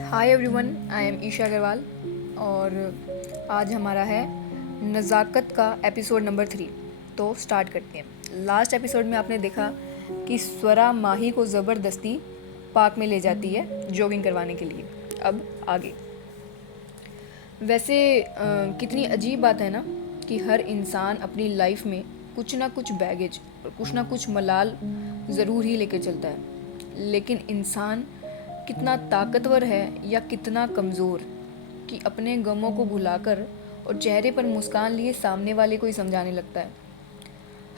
Hi everyone, I am Isha Agarwal और आज हमारा है नज़ाकत का एपिसोड नंबर 3। तो स्टार्ट करते हैं। लास्ट एपिसोड में आपने देखा कि स्वरा माही को ज़बरदस्ती पार्क में ले जाती है जॉगिंग करवाने के लिए। अब आगे वैसे कितनी अजीब बात है ना कि हर इंसान अपनी लाइफ में कुछ ना कुछ बैगेज और कुछ ना कुछ मलाल ज़रूर ही लेकर चलता है, लेकिन इंसान कितना ताकतवर है या कितना कमज़ोर कि अपने गमों को भुलाकर और चेहरे पर मुस्कान लिए सामने वाले को ही समझाने लगता है।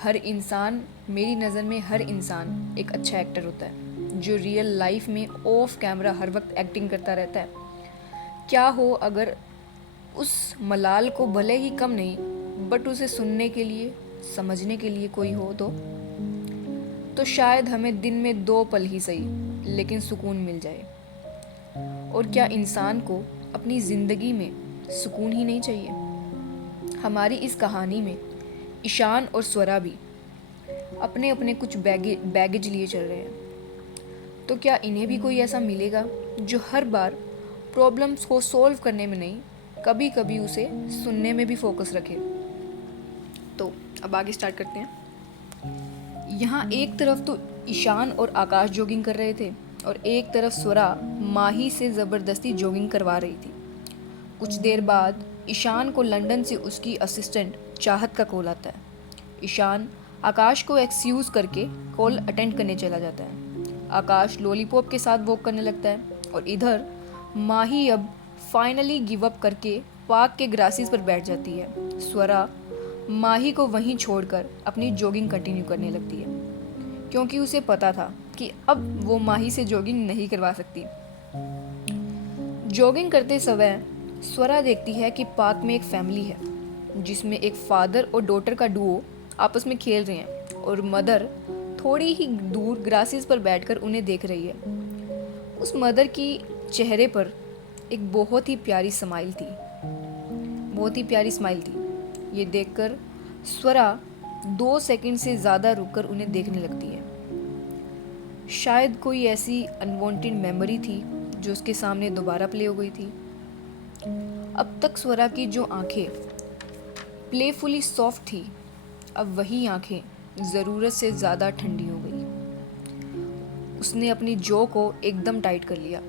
हर इंसान, मेरी नज़र में हर इंसान एक अच्छा एक्टर होता है जो रियल लाइफ में ऑफ कैमरा हर वक्त एक्टिंग करता रहता है। क्या हो अगर उस मलाल को भले ही कम नहीं बट उसे सुनने के लिए, समझने के लिए कोई हो तो शायद हमें दिन में 2 पल ही सही लेकिन सुकून मिल जाए। और क्या इंसान को अपनी ज़िंदगी में सुकून ही नहीं चाहिए? हमारी इस कहानी में ईशान और स्वरा भी अपने अपने कुछ बैगेज लिए चल रहे हैं। तो क्या इन्हें भी कोई ऐसा मिलेगा जो हर बार प्रॉब्लम्स को सॉल्व करने में नहीं, कभी कभी उसे सुनने में भी फोकस रखे? तो अब आगे स्टार्ट करते हैं। यहाँ एक तरफ तो ईशान और आकाश जॉगिंग कर रहे थे और एक तरफ स्वरा माही से ज़बरदस्ती जॉगिंग करवा रही थी। कुछ देर बाद ईशान को लंदन से उसकी असिस्टेंट चाहत का कॉल आता है। ईशान आकाश को एक्सक्यूज़ करके कॉल अटेंड करने चला जाता है। आकाश लॉलीपॉप के साथ वॉक करने लगता है और इधर माही अब फाइनली गिव अप करके पार्क के ग्रासेस पर बैठ जाती है। स्वरा माही को वहीं छोड़कर अपनी जॉगिंग कंटिन्यू करने लगती है क्योंकि उसे पता था कि अब वो माही से जॉगिंग नहीं करवा सकती। जॉगिंग करते समय स्वरा देखती है कि पार्क में एक फैमिली है जिसमें एक फादर और डॉटर का डुओ आपस में खेल रहे हैं और मदर थोड़ी ही दूर ग्रासेस पर बैठकर उन्हें देख रही है। उस मदर की चेहरे पर एक बहुत ही प्यारी स्माइल थी। ये देखकर स्वरा 2 सेकंड से ज़्यादा रुककर उन्हें देखने लगती है। शायद कोई ऐसी अनवांटेड मेमोरी थी जो उसके सामने दोबारा प्ले हो गई थी। अब तक स्वरा की जो आंखें प्लेफुली सॉफ्ट थी, अब वही आंखें ज़रूरत से ज़्यादा ठंडी हो गई। उसने अपनी जॉ को एकदम टाइट कर लिया।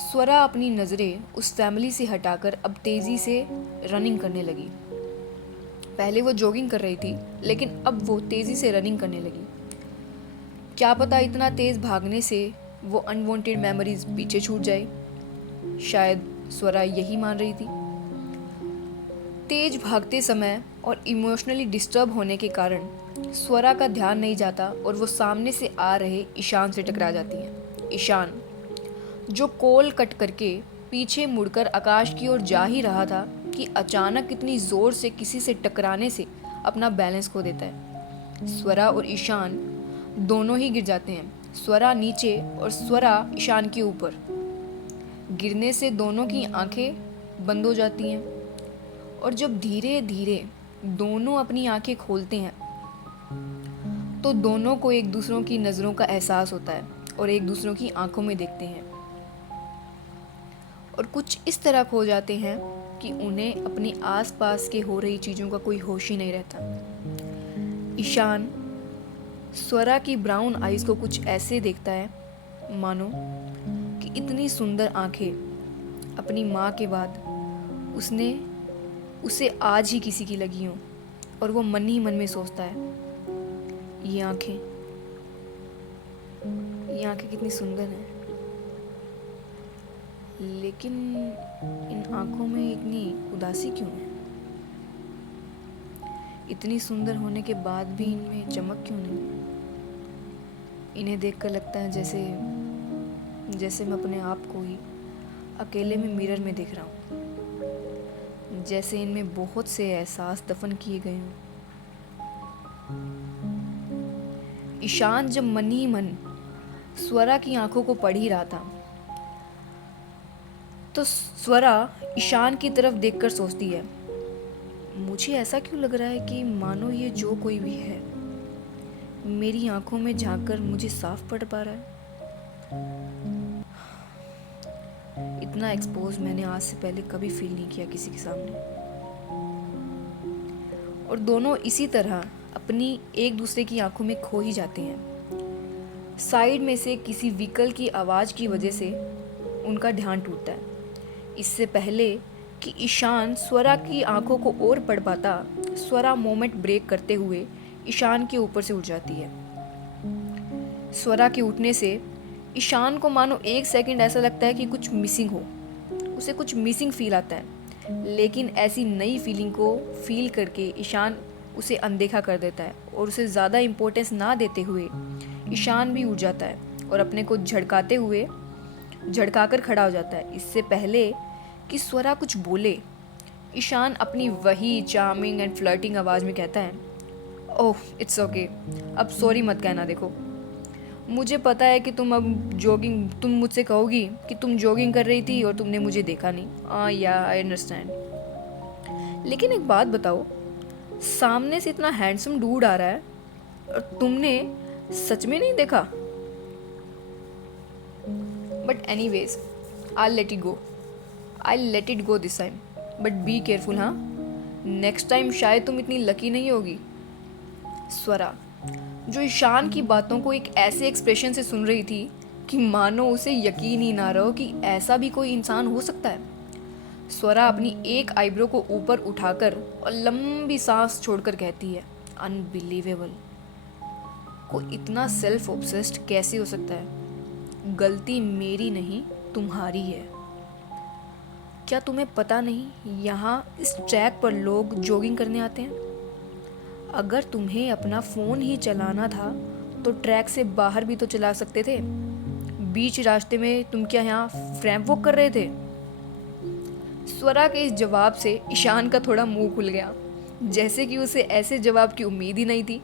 स्वरा अपनी नज़रें उस फैमिली से हटाकर अब तेज़ी से रनिंग करने लगी। पहले वो जॉगिंग कर रही थी लेकिन अब वो तेज़ी से रनिंग करने लगी। क्या पता इतना तेज़ भागने से वो अनवांटेड मेमोरीज पीछे छूट जाए। शायद स्वरा यही मान रही थी। तेज भागते समय और इमोशनली डिस्टर्ब होने के कारण स्वरा का ध्यान नहीं जाता और वो सामने से आ रहे ईशान से टकरा जाती है। ईशान जो कॉल कट करके पीछे मुड़कर आकाश की ओर जा ही रहा था कि अचानक इतनी ज़ोर से किसी से टकराने से अपना बैलेंस खो देता है। स्वरा और ईशान दोनों ही गिर जाते हैं। स्वरा नीचे और स्वरा ईशान के ऊपर। गिरने से दोनों की आंखें बंद हो जाती हैं और जब धीरे धीरे दोनों अपनी आंखें खोलते हैं तो दोनों को एक दूसरों की नज़रों का एहसास होता है और एक दूसरों की आंखों में देखते हैं और कुछ इस तरह खो जाते हैं कि उन्हें अपने आसपास के हो रही चीज़ों का कोई होश ही नहीं रहता। ईशान स्वरा की ब्राउन आइज़ को कुछ ऐसे देखता है मानो कि इतनी सुंदर आंखें अपनी माँ के बाद उसे आज ही किसी की लगी हों और वो मन ही मन में सोचता है ये आंखें कितनी सुंदर हैं, लेकिन इन आंखों में इतनी उदासी क्यों है? इतनी सुंदर होने के बाद भी इनमें चमक क्यों नहीं है? इन्हें देखकर लगता है जैसे मैं अपने आप को ही अकेले में मिरर में देख रहा हूँ, जैसे इनमें बहुत से एहसास दफन किए गए हों। ईशान जब मन ही मन स्वरा की आंखों को पढ़ ही रहा था तो स्वरा ईशान की तरफ देखकर सोचती है, मुझे ऐसा क्यों लग रहा है कि मानो ये जो कोई भी है मेरी आंखों में झांककर मुझे साफ पढ़ पा रहा है। इतना एक्सपोज मैंने आज से पहले कभी फील नहीं किया किसी के सामने। और दोनों इसी तरह अपनी एक दूसरे की आंखों में खो ही जाते हैं। साइड में से किसी व्हीकल की आवाज़ की वजह से उनका ध्यान टूटता है। इससे पहले कि ईशान स्वरा की आंखों को और पढ़ पाता, स्वरा मोमेंट ब्रेक करते हुए ईशान के ऊपर से उठ जाती है। स्वरा के उठने से ईशान को मानो एक सेकंड ऐसा लगता है कि कुछ मिसिंग हो, उसे कुछ मिसिंग फील आता है। लेकिन ऐसी नई फीलिंग को फील करके ईशान उसे अनदेखा कर देता है और उसे ज़्यादा इम्पोर्टेंस ना देते हुए ईशान भी उठ जाता है और अपने को झड़काकर खड़ा हो जाता है। इससे पहले कि स्वरा कुछ बोले, ईशान अपनी वही चार्मिंग एंड फ्लर्टिंग आवाज़ में कहता है, ओह इट्स ओके, अब सॉरी मत कहना। देखो, मुझे पता है कि तुम मुझसे कहोगी कि तुम जॉगिंग कर रही थी और तुमने मुझे देखा नहीं। या आई अंडरस्टैंड। लेकिन एक बात बताओ, सामने से इतना हैंडसम डूड आ रहा है और तुमने सच में नहीं देखा? But anyways, I let it go this time, but be careful. हाँ, नेक्स्ट टाइम शायद तुम इतनी लकी नहीं होगी। स्वरा, जो ईशान की बातों को एक ऐसे एक्सप्रेशन से सुन रही थी कि मानो उसे यकीन ही ना रहो कि ऐसा भी कोई इंसान हो सकता है। स्वरा अपनी एक आईब्रो को ऊपर उठाकर और लंबी सांस छोड़कर कहती है, अनबिलीवेबल। कोई इतना सेल्फ ऑब्सेस्ड कैसे हो सकता है? गलती मेरी नहीं, तुम्हारी है। क्या तुम्हें पता नहीं यहाँ इस ट्रैक पर लोग जॉगिंग करने आते हैं? अगर तुम्हें अपना फ़ोन ही चलाना था तो ट्रैक से बाहर भी तो चला सकते थे। बीच रास्ते में तुम क्या यहाँ फ्रैंप वॉक कर रहे थे? स्वरा के इस जवाब से ईशान का थोड़ा मुंह खुल गया, जैसे कि उसे ऐसे जवाब की उम्मीद ही नहीं थी।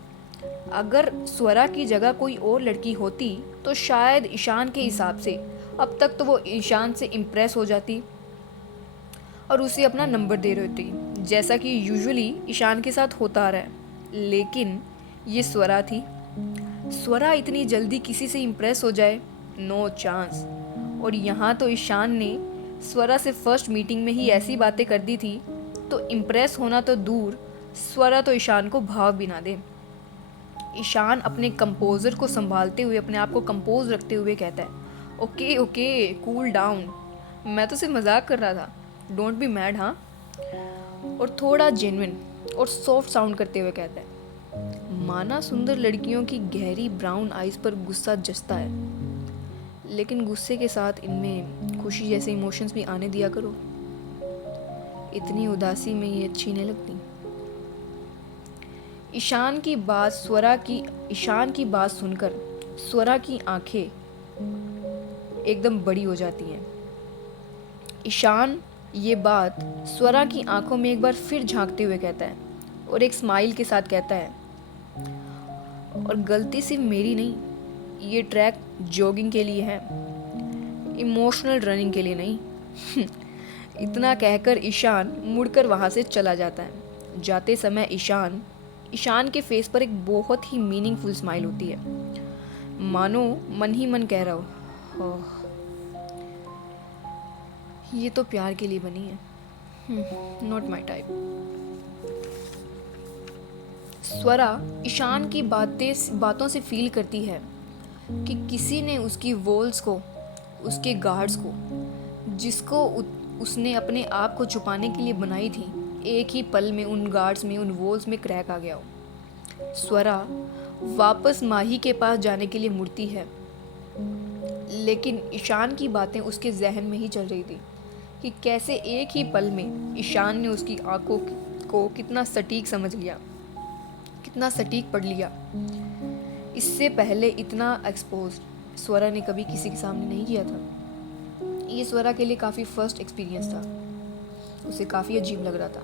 अगर स्वरा की जगह कोई और लड़की होती तो शायद ईशान के हिसाब से अब तक तो वो ईशान से इम्प्रेस हो जाती और उसे अपना नंबर दे रही थी, जैसा कि यूजुअली ईशान के साथ होता आ रहा है। लेकिन ये स्वरा थी। स्वरा इतनी जल्दी किसी से इम्प्रेस हो जाए, नो चांस। और यहाँ तो ईशान ने स्वरा से फर्स्ट मीटिंग में ही ऐसी बातें कर दी थी, तो इम्प्रेस होना तो दूर, स्वरा तो ईशान को भाव भी ना दे। ईशान अपने कंपोजर को संभालते हुए, अपने आप को कंपोज रखते हुए कहता है, ओके ओके, कूल डाउन, मैं तो सिर्फ मजाक कर रहा था, डोंट बी मैड। हाँ। और थोड़ा जेन्युइन और सॉफ्ट साउंड करते हुए कहता है, माना सुंदर लड़कियों की गहरी ब्राउन आइज पर गुस्सा जचता है, लेकिन गुस्से के साथ इनमें खुशी जैसे इमोशंस भी आने दिया करो। इतनी उदासी में ये अच्छी नहीं लगती। ईशान की बात सुनकर स्वरा की आंखें एकदम बड़ी हो जाती हैं। ईशान ये बात स्वरा की आंखों में एक बार फिर झांकते हुए कहता है और एक स्माइल के साथ कहता है, और गलती सिर्फ मेरी नहीं, ये ट्रैक जॉगिंग के लिए है, इमोशनल रनिंग के लिए नहीं। इतना कहकर ईशान मुड़कर वहाँ से चला जाता है। जाते समय ईशान के फेस पर एक बहुत ही मीनिंगफुल स्माइल होती है, मानो मन ही मन कह रहा हो, ओह, ये तो प्यार के लिए बनी है, नॉट माई टाइप। स्वरा ईशान की बातों से फील करती है कि किसी ने उसकी वॉल्स को, उसके गार्ड्स को, जिसको उसने अपने आप को छुपाने के लिए बनाई थी, एक ही पल में उन गार्ड्स में, उन वॉल्स में क्रैक आ गया हो। स्वरा वापस माही के पास जाने के लिए मुड़ती है, लेकिन ईशान की बातें उसके जहन में ही चल रही थी कि कैसे एक ही पल में ईशान ने उसकी आंखों को कितना सटीक समझ लिया, कितना सटीक पढ़ लिया। इससे पहले इतना एक्सपोज स्वरा ने कभी किसी के सामने नहीं किया था। ये स्वरा के लिए काफ़ी फर्स्ट एक्सपीरियंस था, उसे काफ़ी अजीब लग रहा था।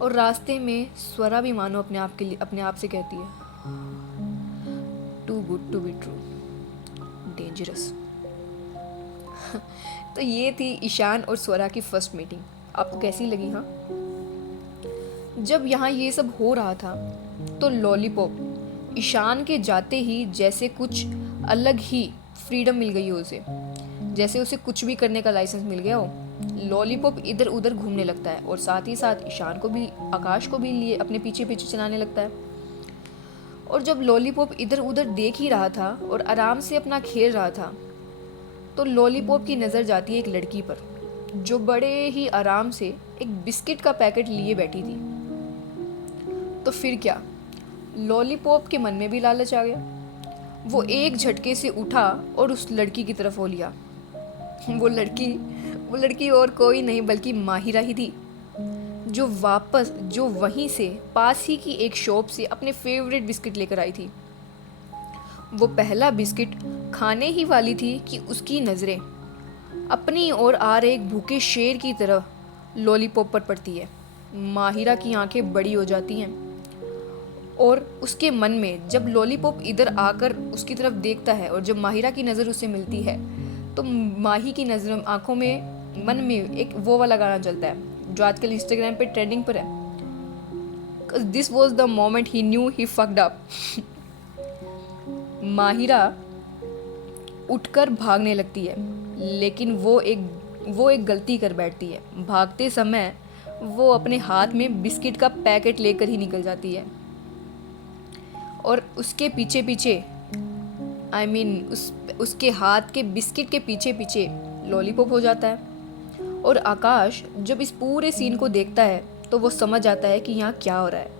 और रास्ते में स्वरा भी मानो अपने आप से कहती है, too good to be true, dangerous. तो ये थी ईशान और स्वरा की फर्स्ट मीटिंग। आपको कैसी लगी? हाँ, जब यहाँ ये सब हो रहा था तो लॉलीपॉप ईशान के जाते ही जैसे कुछ अलग ही फ्रीडम मिल गई है उसे। जैसे उसे कुछ भी करने का लाइसेंस मिल गया हो। लॉलीपॉप इधर उधर घूमने लगता है और साथ ही साथ ईशान को भी, आकाश को भी लिए अपने पीछे पीछे चलाने लगता है। और जब लॉलीपॉप इधर उधर देख ही रहा था और आराम से अपना खेल रहा था, तो लॉलीपॉप की नज़र जाती है एक लड़की पर, जो बड़े ही आराम से एक बिस्किट का पैकेट लिए बैठी थी। तो फिर क्या, लॉलीपॉप के मन में भी लालच आ गया। वो एक झटके से उठा और उस लड़की की तरफ हो लिया। वो लड़की और कोई नहीं बल्कि माहिरा ही थी, जो वहीं से पास ही की एक शॉप से अपने फेवरेट बिस्किट लेकर आई थी। वो पहला बिस्किट खाने ही वाली थी कि उसकी नज़रें अपनी ओर आ रहे एक भूखे शेर की तरह लॉलीपॉप पर पड़ती है। माहिरा की आंखें बड़ी हो जाती हैं और उसके मन में जब लॉलीपॉप इधर आकर उसकी तरफ देखता है और जब माहिरा की नज़र उससे मिलती है, तो माही की नज़र आंखों में, मन में एक वो वाला गाना चलता है जो आजकल इंस्टाग्राम पे ट्रेंडिंग पर है, this was the moment he new he fucked up. Mahira उठकर भागने लगती है, लेकिन वो एक गलती कर बैठती है। भागते समय वो अपने हाथ में बिस्किट का पैकेट लेकर ही निकल जाती है और उसके पीछे पीछे उसके हाथ के बिस्किट के पीछे पीछे लॉलीपॉप हो जाता है। और आकाश जब इस पूरे सीन को देखता है तो वो समझ आता है कि यहाँ क्या हो रहा है।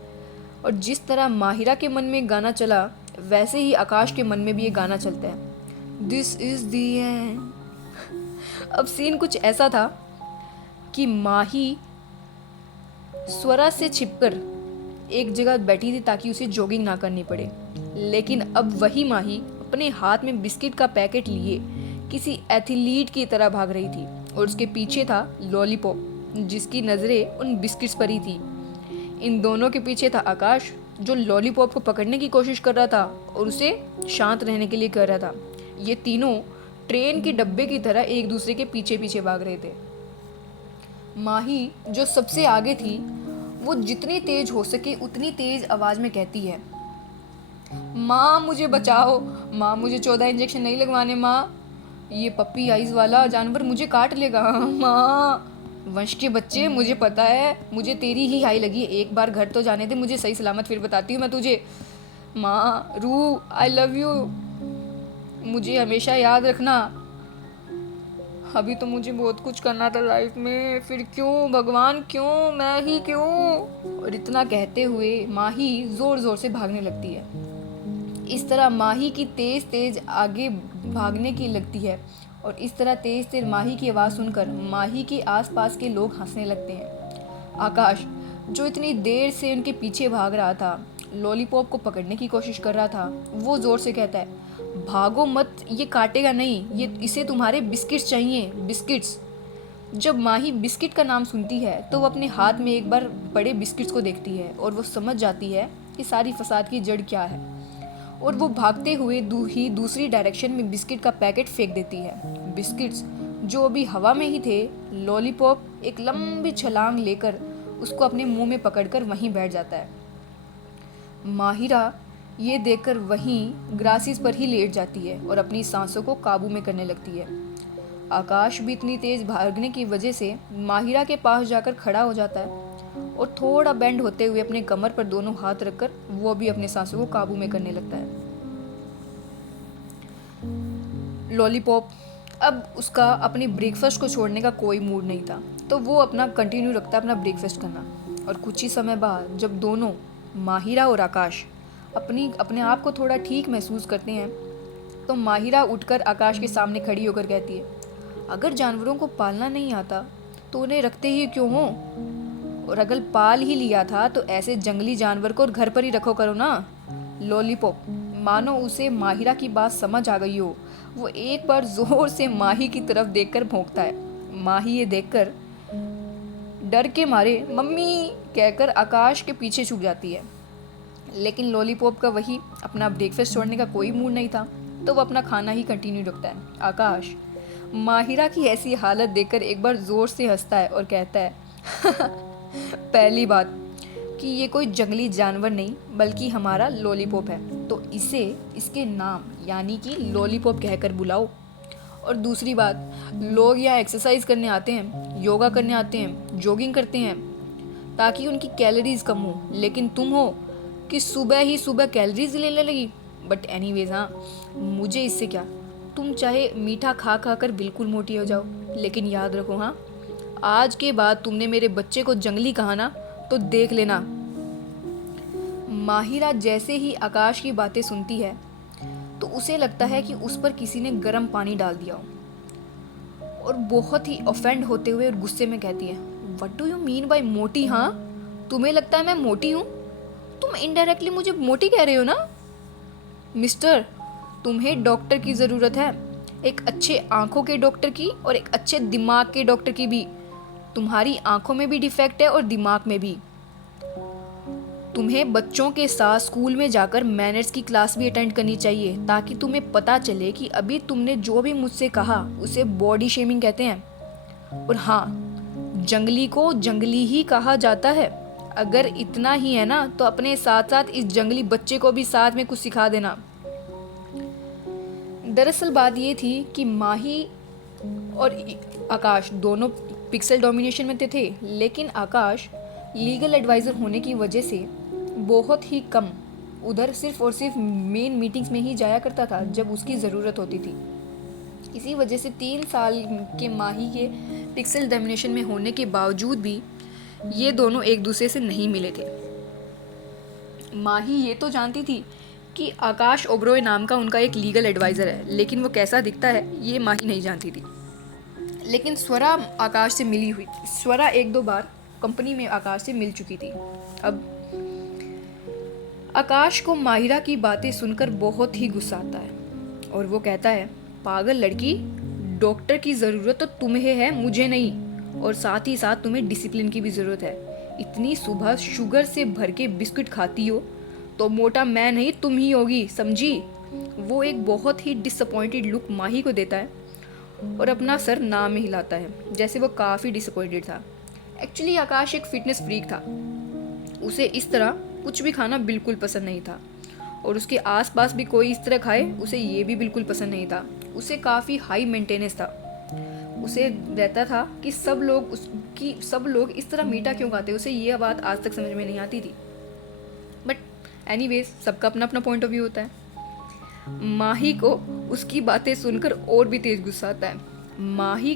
और जिस तरह माहिरा के मन में गाना चला, वैसे ही आकाश के मन में भी ये गाना चलता है, दिस इज़ द एंड। अब सीन कुछ ऐसा था कि माही स्वरा से छिपकर एक जगह बैठी थी ताकि उसे जॉगिंग ना करनी पड़े, लेकिन अब वही माही अपने हाथ में बिस्किट का पैकेट लिए किसी एथलीट की तरह भाग रही थी और उसके पीछे था लॉलीपॉप, जिसकी नज़रें उन बिस्किट्स पर ही थी। इन दोनों के पीछे था आकाश, जो लॉलीपॉप को पकड़ने की कोशिश कर रहा था और उसे शांत रहने के लिए कह रहा था। ये तीनों ट्रेन के डब्बे की तरह एक दूसरे के पीछे पीछे भाग रहे थे। माही जो सबसे आगे थी, वो जितनी तेज हो सके उतनी तेज आवाज़ में कहती है, माँ मुझे बचाओ, माँ मुझे 14 इंजेक्शन नहीं लगवाने, माँ ये पप्पी आइज़ वाला जानवर मुझे काट लेगा, माँ। वंश के बच्चे, मुझे पता है, मुझे तेरी ही हाई लगी, एक बार घर तो जाने दे मुझे सही सलामत, फिर बताती हूँ मैं तुझे। माँ रू, आई लव यू, मुझे हमेशा याद रखना। अभी तो मुझे बहुत कुछ करना था लाइफ में, फिर क्यों भगवान, क्यों मैं ही क्यों। और इतना कहते हुए माही ज़ोर ज़ोर से भागने लगती है। इस तरह माही की तेज़ तेज़ आगे भागने की लगती है और इस तरह तेज़ तेज़ माही की आवाज़ सुनकर माही के आसपास के लोग हंसने लगते हैं। आकाश जो इतनी देर से उनके पीछे भाग रहा था, लॉलीपॉप को पकड़ने की कोशिश कर रहा था, वो ज़ोर से कहता है, भागो मत, ये काटेगा नहीं, इसे तुम्हारे बिस्किट्स चाहिए, बिस्किट्स। जब माही बिस्किट का नाम सुनती है तो वो अपने हाथ में एक बार बड़े बिस्किट्स को देखती है और वो समझ जाती है कि सारी फसाद की जड़ क्या है। और वो भागते हुए दूसरी डायरेक्शन में बिस्किट का पैकेट फेंक देती है। बिस्किट्स जो अभी हवा में ही थे, लॉलीपॉप एक लंबी छलांग लेकर उसको अपने मुंह में पकड़कर वहीं बैठ जाता है। माहिरा ये देखकर वहीं ग्रासिस पर ही लेट जाती है और अपनी सांसों को काबू में करने लगती है। आकाश भी इतनी तेज़ भागने की वजह से माहिरा के पास जाकर खड़ा हो जाता है और थोड़ा बेंड होते हुए अपने कमर पर दोनों हाथ रखकर वो भी अपने सांसों को काबू में करने लगता है। लॉलीपॉप अब उसका अपने ब्रेकफास्ट को छोड़ने का कोई मूड नहीं था, तो वो अपना कंटिन्यू रखता है अपना ब्रेकफास्ट करना। और कुछ ही समय बाद जब दोनों माहिरा और आकाश अपने आप को थोड़ा ठीक महसूस करते हैं, तो माहिरा उठकर आकाश के सामने खड़ी होकर कहती है, अगर जानवरों को पालना नहीं आता तो उन्हें रखते ही क्यों हो, और अगर पाल ही लिया था तो ऐसे जंगली जानवर को घर पर ही रखो करो ना। लॉलीपॉप मानो उसे माहिरा की बात समझ आ गई हो, वो एक बार जोर से माही की तरफ देखकर भौंकता है। माही ये देखकर डर के मारे मम्मी कहकर आकाश के पीछे छुप जाती है, लेकिन लॉलीपॉप का वही अपना ब्रेकफास्ट छोड़ने का कोई मूड नहीं था, तो वो अपना खाना ही कंटिन्यू रखता है। आकाश माहिरा की ऐसी हालत देखकर एक बार ज़ोर से हंसता है और कहता है पहली बात कि ये कोई जंगली जानवर नहीं बल्कि हमारा लॉलीपॉप है, तो इसे इसके नाम यानी कि लॉलीपॉप कहकर बुलाओ। और दूसरी बात, लोग यहाँ एक्सरसाइज करने आते हैं, योगा करने आते हैं, जॉगिंग करते हैं ताकि उनकी कैलोरीज कम हो, लेकिन तुम हो कि सुबह ही सुबह कैलोरीज लेने लगी। बट एनीवेज, हाँ, मुझे इससे क्या, तुम चाहे मीठा खा खा कर बिल्कुल मोटी हो जाओ, लेकिन याद रखो, हाँ, आज के बाद तुमने मेरे बच्चे को जंगली कहा ना तो देख लेना। माहिरा जैसे ही आकाश की बातें सुनती है तो उसे लगता है कि उस पर किसी ने गर्म पानी डाल दिया हो, और बहुत ही ऑफेंड होते हुए और गुस्से में कहती है, what do you mean by मोटी? हाँ, तुम्हें लगता है मैं मोटी हूँ? तुम इनडायरेक्टली मुझे मोटी कह रहे हो ना? मिस्टर, तुम्हें डॉक्टर की ज़रूरत है, एक अच्छे आंखों के डॉक्टर की और एक अच्छे दिमाग के डॉक्टर की भी। तुम्हारी आंखों में भी डिफेक्ट है और दिमाग में भी। तुम्हें बच्चों के साथ स्कूल में जाकर मैनर्स की क्लास भी अटेंड करनी चाहिए ताकि तुम्हें पता चले कि अभी तुमने जो भी मुझसे कहा उसे बॉडी शेमिंग कहते हैं। और हाँ, जंगली को जंगली ही कहा जाता है। अगर इतना ही है ना तो अपने साथ साथ इस जंगली बच्चे को भी साथ में कुछ सिखा देना। दरअसल बात ये थी कि माही और आकाश दोनों पिक्सल डोमिनेशन में थे, लेकिन आकाश लीगल एडवाइज़र होने की वजह से बहुत ही कम उधर सिर्फ और सिर्फ मेन मीटिंग्स में ही जाया करता था जब उसकी ज़रूरत होती थी। इसी वजह से 3 साल के माही के पिक्सल डोमिनेशन में होने के बावजूद भी ये दोनों एक दूसरे से नहीं मिले थे। माही ये तो जानती थी कि आकाश ओबरॉय नाम का उनका एक लीगल एडवाइज़र है, लेकिन वो कैसा दिखता है ये माही नहीं जानती थी। लेकिन स्वरा आकाश से मिली हुई थी। स्वरा 1-2 बार कंपनी में आकाश से मिल चुकी थी। अब आकाश को माहिरा की बातें सुनकर बहुत ही गुस्सा आता है और वो कहता है, पागल लड़की, डॉक्टर की ज़रूरत तो तुम्हें है, मुझे नहीं। और साथ ही साथ तुम्हें डिसिप्लिन की भी ज़रूरत है। इतनी सुबह शुगर से भर के बिस्कुट खाती हो तो मोटा मैं नहीं तुम ही होगी, समझी? वो एक बहुत ही डिसअपॉइंटेड लुक माही को देता है और अपना सर ना में हिलाता है जैसे वो काफ़ी डिसअपॉइंटेड था। एक्चुअली आकाश एक फिटनेस फ्रीक था। उसे इस तरह कुछ भी खाना बिल्कुल पसंद नहीं था और उसके आसपास भी कोई इस तरह खाए उसे ये भी बिल्कुल पसंद नहीं था। उसे काफ़ी हाई मेंटेनेंस था। उसे रहता था कि सब लोग इस तरह मीठा क्यों खाते, उसे ये बात आज तक समझ में नहीं आती थी। बट एनीवेज, सबका अपना अपना पॉइंट ऑफ व्यू होता है। माही को उसकी बातें सुनकर और भी तेज गुस्सा आता है। माही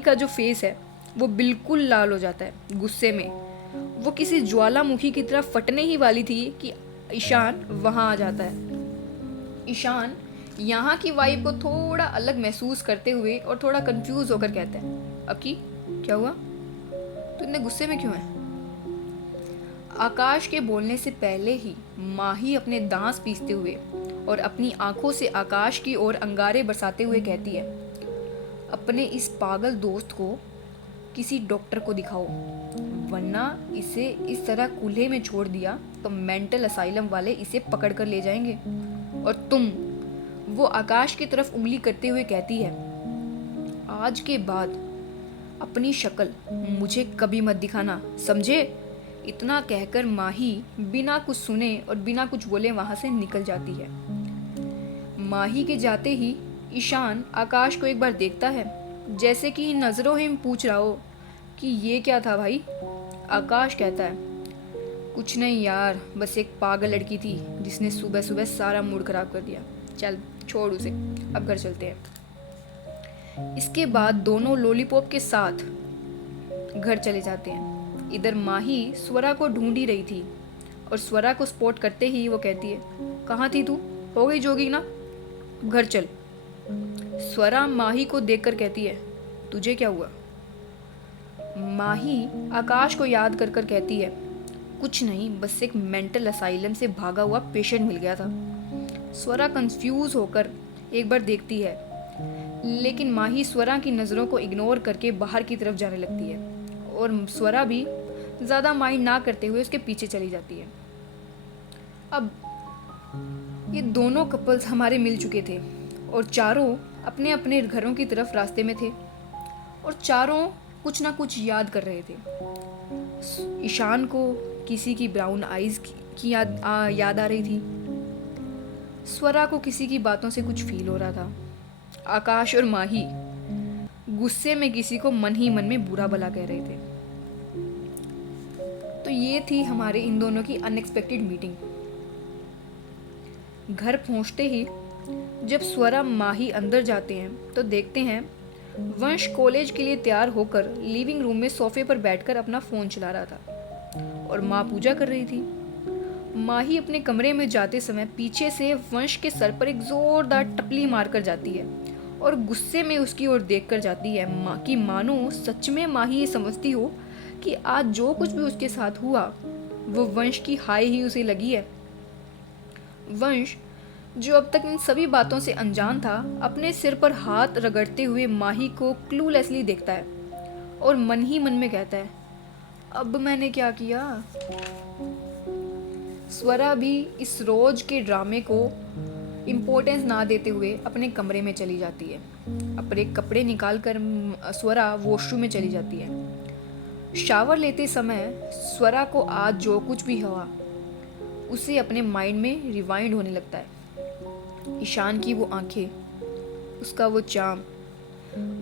का जो फेस है वो बिल्कुल लाल हो जाता है गुस्से में। वो किसी ज्वालामुखी की तरह फटने ही वाली थी कि ईशान वहाँ आ जाता है। ईशान यहाँ की वाइब को थोड़ा अलग महसूस करते हुए और थोड़ा कंफ्यूज होकर कहता है, अब की क्या हुआ, तू इतने गुस्से में क्यों है? आकाश के बोलने से पहले ही माही अपने दांत पीसते हुए और अपनी आंखों से आकाश की ओर अंगारे बरसाते हुए कहती है, अपने इस पागल दोस्त को किसी डॉक्टर को दिखाओ, वरना इसे इस तरह कूल्हे में छोड़ दिया तो मेंटल असाइलम वाले इसे पकड़ कर ले जाएंगे। और तुम, वो आकाश की तरफ उंगली करते हुए कहती है, आज के बाद अपनी शक्ल मुझे कभी मत दिखाना, समझे? इतना कहकर माही बिना कुछ सुने और बिना कुछ बोले वहां से निकल जाती है। माही के जाते ही ईशान आकाश को एक बार देखता है, जैसे कि नजरों में पूछ रहा हो कि ये क्या था भाई? आकाश कहता है, कुछ नहीं यार, बस एक पागल लड़की थी जिसने सुबह सुबह सारा मूड खराब कर दिया। चल छोड़ उसे, अब घर चलते हैं। इसके बाद दोनों लॉलीपॉप के साथ घर चले जाते हैं। इधर माही स्वरा को ढूंढ ही रही थी और स्वरा को स्पॉट करते ही वो कहती है, कहाँ थी तू? हो गई जोगी ना, घर चल। स्वरा माही को देखकर कहती है, तुझे क्या हुआ? माही आकाश को याद कर कर कहती है, कुछ नहीं, बस एक मेंटल असाइलम से भागा हुआ पेशेंट मिल गया था। स्वरा कंफ्यूज होकर एक बार देखती है, लेकिन माही स्वरा की नज़रों को इग्नोर करके बाहर की तरफ जाने लगती है और स्वरा भी ज़्यादा माइंड ना करते हुए उसके पीछे चली जाती है। अब ये दोनों कपल्स हमारे मिल चुके थे और चारों अपने अपने घरों की तरफ रास्ते में थे और चारों कुछ ना कुछ याद कर रहे थे। ईशान को किसी की ब्राउन आईज की याद आ रही थी। स्वरा को किसी की बातों से कुछ फील हो रहा था आकाश और माही गुस्से में किसी को मन ही मन में बुरा भला कह रहे थे। तो ये थी हमारे इन दोनों की अनएक्सपेक्टेड मीटिंग। घर पहुंचते ही जब स्वरा माही अंदर जाते हैं तो देखते हैं वंश कॉलेज के लिए तैयार होकर लिविंग रूम में सोफे पर बैठकर अपना फ़ोन चला रहा था और माँ पूजा कर रही थी। माही अपने कमरे में जाते समय पीछे से वंश के सर पर एक जोरदार टपली मारकर जाती है और गुस्से में उसकी ओर देखकर जाती है माँ की, मानो सच में माही ये समझती हो कि आज जो कुछ भी उसके साथ हुआ वो वंश की हाय ही उसे लगी है। वंश जो अब तक इन सभी बातों से अनजान था, अपने सिर पर हाथ रगड़ते हुए माही को क्लूलेसली देखता है और मन ही मन में कहता है, अब मैंने क्या किया। स्वरा भी इस रोज के ड्रामे को इम्पोर्टेंस ना देते हुए अपने कमरे में चली जाती है। अपने कपड़े निकाल कर स्वरा वॉशरूम में चली जाती है। शावर लेते समय स्वरा को आज जो कुछ भी हुआ उसे अपने माइंड में रिवाइंड होने लगता है। ईशान की वो आंखें, उसका वो चार्म,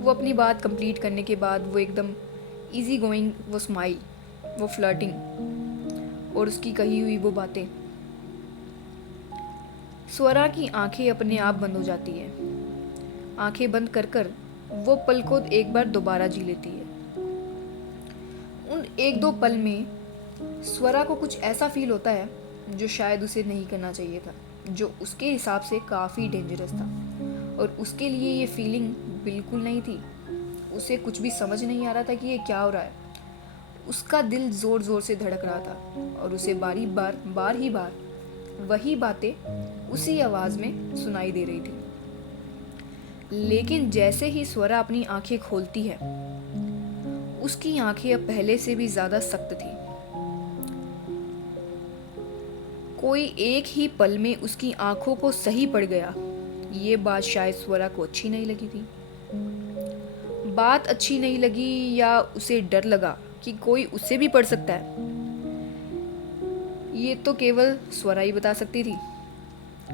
वो अपनी बात कंप्लीट करने के बाद वो एकदम इजी गोइंग, वो स्माइल, वो फ्लर्टिंग और उसकी कही हुई वो बातें। स्वरा की आंखें अपने आप बंद हो जाती है। आंखें बंद कर कर वो पल को एक बार दोबारा जी लेती है। उन एक दो पल में स्वरा को कुछ ऐसा फील होता है जो शायद उसे नहीं करना चाहिए था, जो उसके हिसाब से काफ़ी डेंजरस था और उसके लिए ये फीलिंग बिल्कुल नहीं थी। उसे कुछ भी समझ नहीं आ रहा था कि ये क्या हो रहा है। उसका दिल ज़ोर ज़ोर से धड़क रहा था और उसे बार ही बार वही बातें उसी आवाज़ में सुनाई दे रही थी। लेकिन जैसे ही स्वरा अपनी आंखें खोलती है, उसकी आंखें अब पहले से भी ज़्यादा सख्त थी। कोई एक ही पल में उसकी आंखों को सही पड़ गया। ये बात शायद स्वरा को अच्छी नहीं लगी थी। बात अच्छी नहीं लगी या उसे डर लगा कि कोई उससे भी पढ़ सकता है, ये तो केवल स्वरा ही बता सकती थी।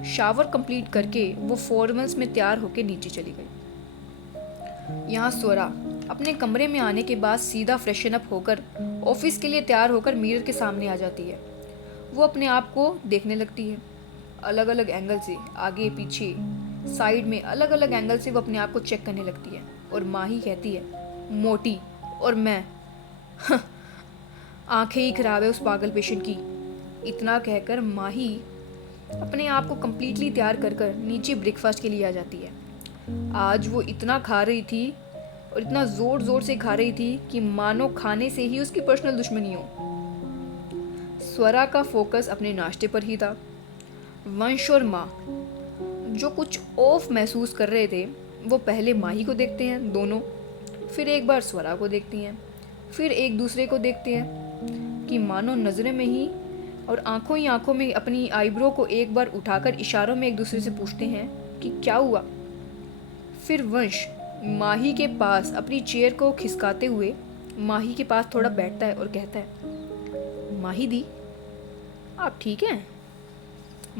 शावर कंप्लीट करके वो फॉर्मल्स में तैयार होकर नीचे चली गई। यहाँ स्वरा अपने कमरे में आने के बाद सीधा फ्रेशन अप होकर ऑफिस के लिए तैयार होकर मिरर के सामने आ जाती है। वो अपने आप को देखने लगती है, अलग अलग एंगल से, आगे पीछे साइड में अलग अलग एंगल से वो अपने आप को चेक करने लगती है। और माही कहती है, मोटी और मैं आंखें ही खराब है उस पागल पेशेंट की। इतना कहकर माही अपने आप को कम्प्लीटली तैयार कर कर नीचे ब्रेकफास्ट के लिए आ जाती है। आज वो इतना खा रही थी और इतना जोर जोर से खा रही थी कि मानो खाने से ही उसकी पर्सनल दुश्मनी हो। स्वरा का फोकस अपने नाश्ते पर ही था। वंश और माँ जो कुछ ऑफ महसूस कर रहे थे, वो पहले माही को देखते हैं दोनों, फिर एक बार स्वरा को देखती हैं, फिर एक दूसरे को देखते हैं कि मानो नज़रें में ही और आंखों ही आंखों में अपनी आईब्रो को एक बार उठाकर इशारों में एक दूसरे से पूछते हैं कि क्या हुआ। फिर वंश माही के पास अपनी चेयर को खिसकाते हुए माही के पास थोड़ा बैठता है और कहता है, माही दी, आप ठीक हैं?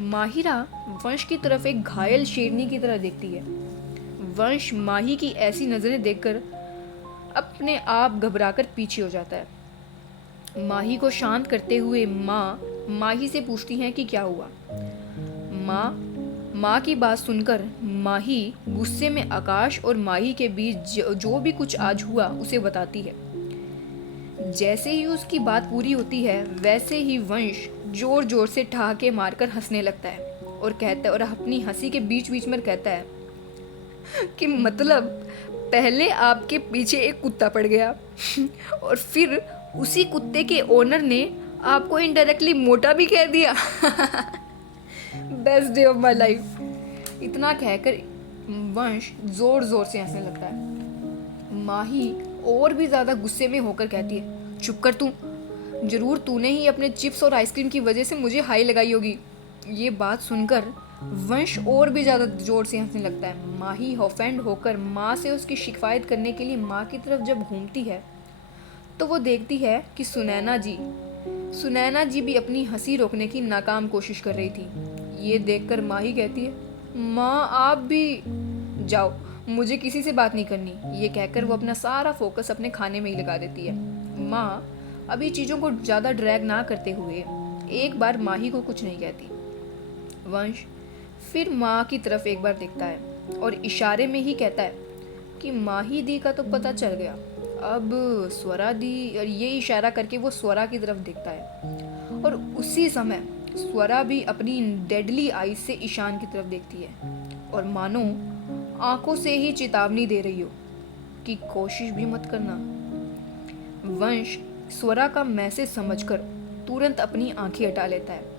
माहिरा वंश की तरफ एक घायल शेरनी की तरह देखती है। वंश माही की ऐसी नज़रें देखकर अपने आप घबराकर पीछे हो जाता है। माही को शांत करते हुए माँ माही से पूछती हैं कि क्या हुआ। माँ की बात सुनकर माही गुस्से में आकाश और माही के बीच जो भी कुछ आज हुआ उसे बताती है। जैसे ही उसकी बात पूरी होती है, वैसे ही वंश जोर जोर से ठहाके मारकर हंसने लगता है और कहता है, और अपनी हंसी के बीच बीच में कहता है कि मतलब पहले आपके पीछे एक कुत्ता पड़ गया और फिर उसी कुत्ते के ओनर ने आपको इनडायरेक्टली मोटा भी कह दिया। Best day of my life. इतना कहकर वंश जोर जोर से हंसने लगता है। माही और भी ज़्यादा गुस्से में होकर कहती है, चुप कर तू, जरूर तूने ही अपने चिप्स और आइसक्रीम की वजह से मुझे हाई लगाई होगी। ये बात सुनकर वंश और भी ज़्यादा जोर से हंसने लगता है। माही ऑफेंड होकर माँ से उसकी शिकायत करने के लिए माँ की तरफ जब घूमती है तो वो देखती है कि सुनैना जी भी अपनी हंसी रोकने की नाकाम कोशिश कर रही थी। ये देखकर माही कहती है, माँ आप भी जाओ, मुझे किसी से बात नहीं करनी, ये कहकर वो अपना सारा फोकस अपने खाने में ही लगा देती है। माँ अभी चीज़ों को ज़्यादा ड्रैग ना करते हुए एक बार माही को कुछ नहीं कहती। वंश फिर माँ की तरफ एक बार देखता है और इशारे में ही कहता है कि माही दी का तो पता चल गया, अब स्वरा दी, और ये इशारा करके वो स्वरा की तरफ देखता है। और उसी समय स्वरा भी अपनी डेडली आईज से ईशान की तरफ देखती है और मानो आंखों से ही चेतावनी दे रही हो कि कोशिश भी मत करना। वंश स्वरा का मैसेज समझकर तुरंत अपनी आंखें हटा लेता है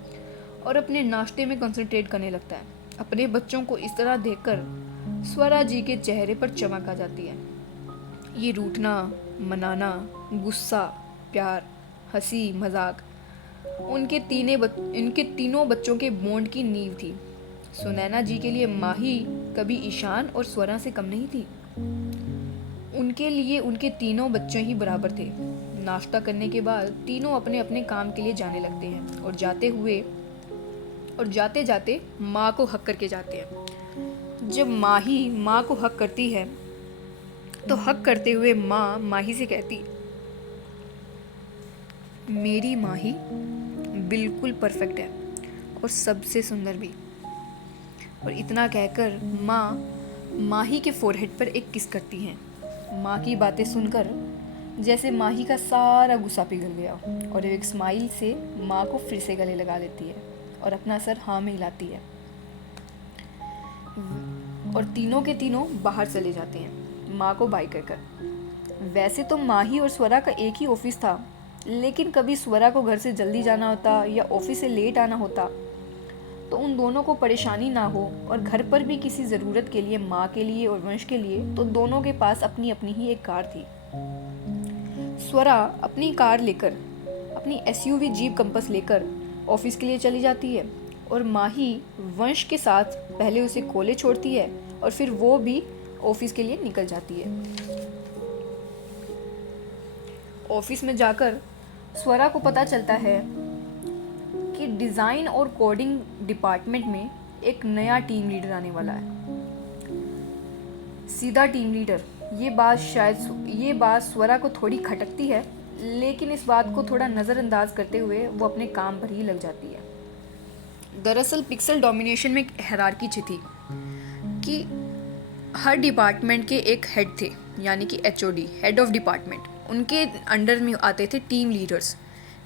और अपने नाश्ते में कंसंट्रेट करने लगता है। अपने बच्चों को इस तरह देखकर स्वरा जी के चेहरे पर चमक आ जाती है। ये रूठना, मनाना, गुस्सा, प्यार, हंसी, मजाक उनके तीनों बच्चों के बॉन्ड की नींव थी। सुनैना जी के लिए माही कभी ईशान और स्वरा से कम नहीं थी। उनके लिए उनके तीनों बच्चे ही बराबर थे। नाश्ता करने के बाद तीनों अपने अपने काम के लिए जाने लगते हैं और जाते जाते माँ को हक करके जाते हैं। जब माही माँ को हक करती है तो हक करते हुए माँ माही से कहती, मेरी माही बिल्कुल परफेक्ट है और सबसे सुंदर भी। और इतना कहकर माँ माही के फोरहेड पर एक किस करती हैं। माँ की बातें सुनकर जैसे माही का सारा गुस्सा पिघल गया और एक स्माइल से माँ को फिर से गले लगा लेती है और अपना सर हाँ में हिलाती है। और तीनों के तीनों बाहर चले जाते हैं माँ को बाय कर कर। वैसे तो माही और स्वरा का एक ही ऑफिस था, लेकिन कभी स्वरा को घर से जल्दी जाना होता या ऑफिस से लेट आना होता तो उन दोनों को परेशानी ना हो, और घर पर भी किसी ज़रूरत के लिए माँ के लिए और वंश के लिए तो दोनों के पास अपनी अपनी ही एक कार थी। स्वरा अपनी कार लेकर, अपनी एसयूवी जीप कंपस लेकर ऑफिस के लिए चली जाती है और माही वंश के साथ पहले उसे कॉलेज छोड़ती है और फिर वो भी ऑफिस के लिए निकल जाती है। ऑफिस में जाकर स्वरा को पता चलता है कि डिज़ाइन और कोडिंग डिपार्टमेंट में एक नया टीम लीडर आने वाला है। सीधा टीम लीडर, ये बात स्वरा को थोड़ी खटकती है, लेकिन इस बात को थोड़ा नज़रअंदाज करते हुए वो अपने काम पर ही लग जाती है। दरअसल पिक्सल डोमिनेशन में एक हायरार्की थी कि हर डिपार्टमेंट के एक हेड थे, यानी कि एचओडी, हेड ऑफ डिपार्टमेंट। उनके अंडर में आते थे टीम लीडर्स,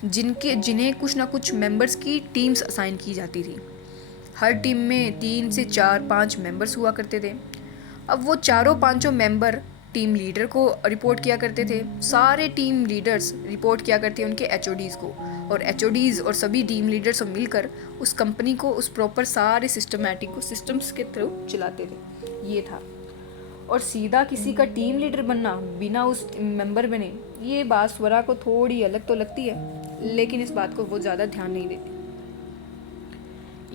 जिन्हें कुछ ना कुछ मेंबर्स की टीम्स असाइन की जाती थी। हर टीम में 3 से 4-5 मेंबर्स हुआ करते थे। अब वो चारों पांचों मेंबर टीम लीडर को रिपोर्ट किया करते थे। सारे टीम लीडर्स रिपोर्ट किया करते उनके एचओडीज़ को, और एचओडीज़ और सभी टीम लीडर्स मिलकर उस कंपनी को, उस प्रॉपर सारे सिस्टमैटिक को सिस्टम्स के थ्रू चलाते थे। ये था। और सीधा किसी का टीम लीडर बनना बिना उस मेंबर बने, ये बात स्वरा को थोड़ी अलग तो लगती है, लेकिन इस बात को वो ज़्यादा ध्यान नहीं देती।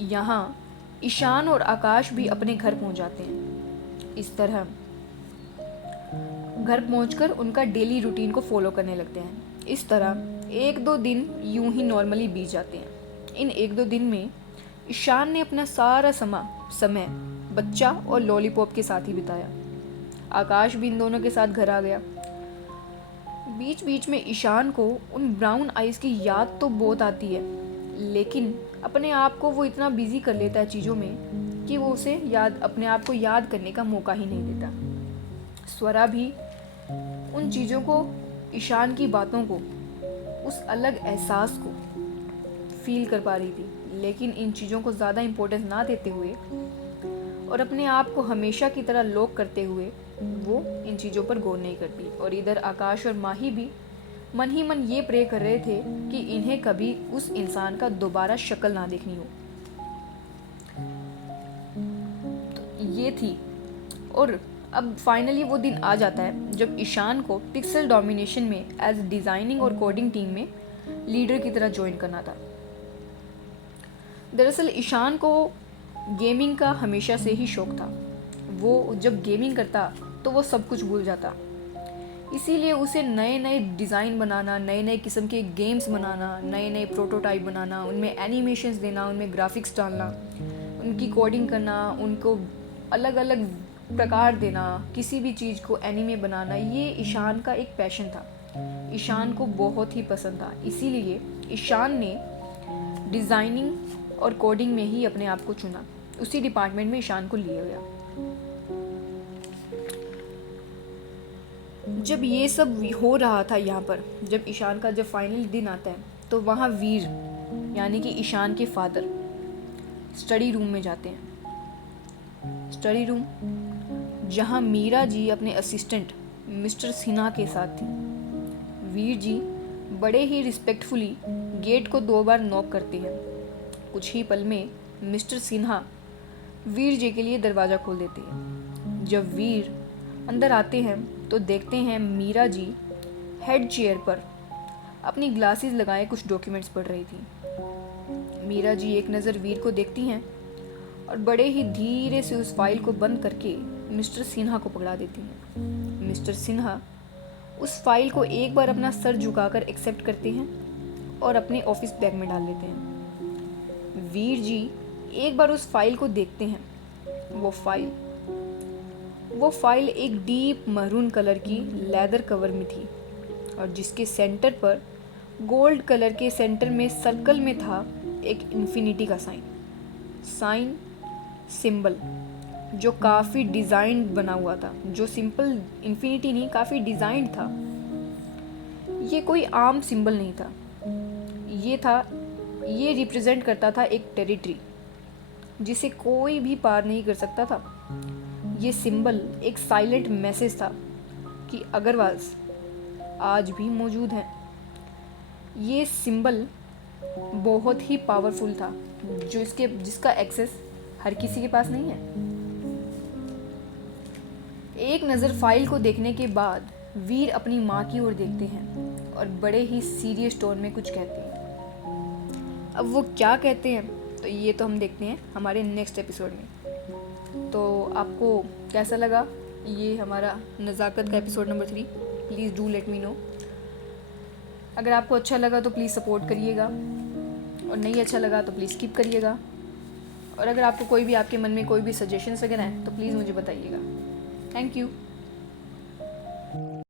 यहाँ ईशान और आकाश भी अपने घर पहुँच जाते हैं। इस तरह घर पहुंचकर उनका डेली रूटीन को फॉलो करने लगते हैं। इस तरह 1-2 दिन यूं ही नॉर्मली बीत जाते हैं। इन 1-2 दिन में ईशान ने अपना सारा समय बच्चा और लॉलीपॉप के साथ ही बिताया। आकाश भी इन दोनों के साथ घर आ गया। बीच बीच में ईशान को उन ब्राउन आइज़ की याद तो बहुत आती है, लेकिन अपने आप को वो इतना बिजी कर लेता है चीज़ों में कि वो उसे अपने आप को याद करने का मौका ही नहीं देता। स्वरा भी उन चीज़ों को, ईशान की बातों को, उस अलग एहसास को फील कर पा रही थी, लेकिन इन चीज़ों को ज़्यादा इम्पोर्टेंस ना देते हुए और अपने आप को हमेशा की तरह लॉक करते हुए वो इन चीज़ों पर गौर नहीं करती। और इधर आकाश और माही भी मन ही मन ये प्रे कर रहे थे कि इन्हें कभी उस इंसान का दोबारा शक्ल ना देखनी हो। तो ये थी। और अब फाइनली वो दिन आ जाता है जब ईशान को पिक्सल डोमिनेशन में एज डिज़ाइनिंग और कोडिंग टीम में लीडर की तरह ज्वाइन करना था। दरअसल ईशान को गेमिंग का हमेशा से ही शौक था। वो जब गेमिंग करता तो वो सब कुछ भूल जाता, इसीलिए उसे नए नए डिज़ाइन बनाना, नए नए किस्म के गेम्स बनाना, नए नए प्रोटोटाइप बनाना, उनमें एनिमेशंस देना, उनमें ग्राफिक्स डालना, उनकी कोडिंग करना, उनको अलग अलग प्रकार देना, किसी भी चीज़ को एनीमे बनाना, ये ईशान का एक पैशन था। ईशान को बहुत ही पसंद था, इसीलिए ईशान ने डिज़ाइनिंग और कोडिंग में ही अपने आप को चुना। उसी डिपार्टमेंट में ईशान को लिया गया। जब ये सब हो रहा था यहाँ पर, जब ईशान का जब फाइनल दिन आता है, तो वहाँ वीर यानी कि ईशान के फादर स्टडी रूम में जाते हैं। स्टडी रूम जहाँ मीरा जी अपने असिस्टेंट मिस्टर सिन्हा के साथ थी। वीर जी बड़े ही रिस्पेक्टफुली गेट को 2 बार नॉक करते हैं। कुछ ही पल में मिस्टर सिन्हा वीर जी के लिए दरवाज़ा खोल देते हैं। जब वीर अंदर आते हैं तो देखते हैं मीरा जी हेड चेयर पर अपनी ग्लासेस लगाए कुछ डॉक्यूमेंट्स पढ़ रही थी। मीरा जी एक नज़र वीर को देखती हैं और बड़े ही धीरे से उस फाइल को बंद करके मिस्टर सिन्हा को पकड़ा देती हैं। मिस्टर सिन्हा उस फाइल को एक बार अपना सर झुकाकर एक्सेप्ट करते हैं और अपने ऑफिस बैग में डाल लेते हैं। वीर जी एक बार उस फाइल को देखते हैं। वो फाइल एक डीप मरून कलर की लेदर कवर में थी और जिसके सेंटर पर गोल्ड कलर के सेंटर में सर्कल में था एक इन्फिनिटी का साइन सिंबल जो काफ़ी डिज़ाइन बना हुआ था, जो सिंपल इन्फिनिटी नहीं, काफ़ी डिज़ाइन था। ये कोई आम सिंबल नहीं था, ये रिप्रेजेंट करता था एक टेरिटरी जिसे कोई भी पार नहीं कर सकता था। ये सिंबल एक साइलेंट मैसेज था कि अग्रवाल आज भी मौजूद हैं। ये सिंबल बहुत ही पावरफुल था जिसका एक्सेस हर किसी के पास नहीं है। एक नज़र फाइल को देखने के बाद वीर अपनी माँ की ओर देखते हैं और बड़े ही सीरियस टोन में कुछ कहते हैं। अब वो क्या कहते हैं तो ये तो हम देखते हैं हमारे नेक्स्ट एपिसोड में। तो आपको कैसा लगा ये हमारा नज़ाकत का episode number 3? Please do let me know. अगर आपको अच्छा लगा तो प्लीज़ सपोर्ट करिएगा और नहीं अच्छा लगा तो प्लीज़ स्किप करिएगा। और अगर आपको कोई भी आपके मन में कोई भी सजेशंस वगैरह हैं तो प्लीज़ मुझे बताइएगा। Thank you.